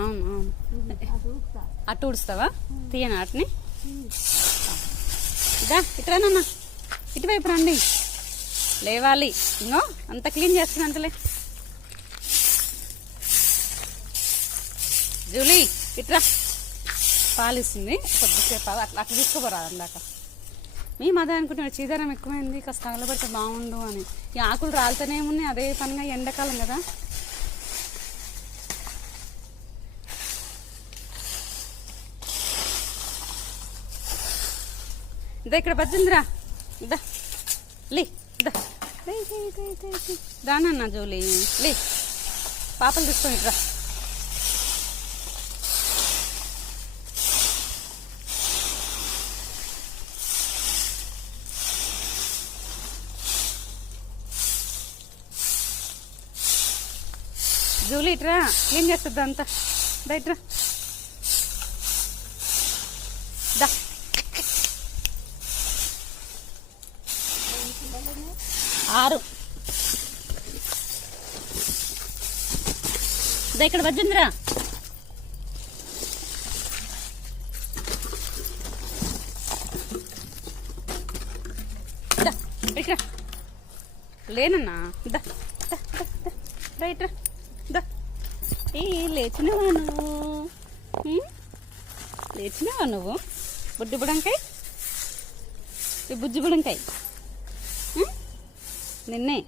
అవును అవును. అటు ఊడుస్తావా? తీయనా అటుని? ఇదా ఇటురానన్నా, ఇటువైపు రండి. లేవాలి. ఇంకో అంత క్లీన్ చేస్తున్నా అంతలే. జూలీ ఇట్రా, పాలు ఇస్తుంది కొద్దిసేపు. అట్లా అట్లా తీసుకోపోరాదు అందాక. మీ మదే అనుకుంటున్నాడు చీదరం ఎక్కువైంది, కాస్త తగలబెడితే బాగుండు అని. ఈ ఆకులు రాలుతూనే ఉన్నాయి, అదే పనిగా. ఎండాకాలం కదా. ఇదా ఇక్కడ పచ్చిందిరా. ఇదా లే, ఇదా రానన్నా జోలి లే. పాపలు తీసుకొని ఇట్రా. జూలీ ఇట్రా, ఏం చేస్తుంది అంతా. దా ఇట్రా, దా. 6 దా ఇక్కడ వజ్జందిరా. దా ఇక్కడ లేనన్నా. దా రైట్ రా. దా ఏ లేచినవా నువ్వు? లేచినవా నువ్వు? బుడ్డి బుడంకాయ, ఈ బుజ్జి బుడంకాయ నిన్నే.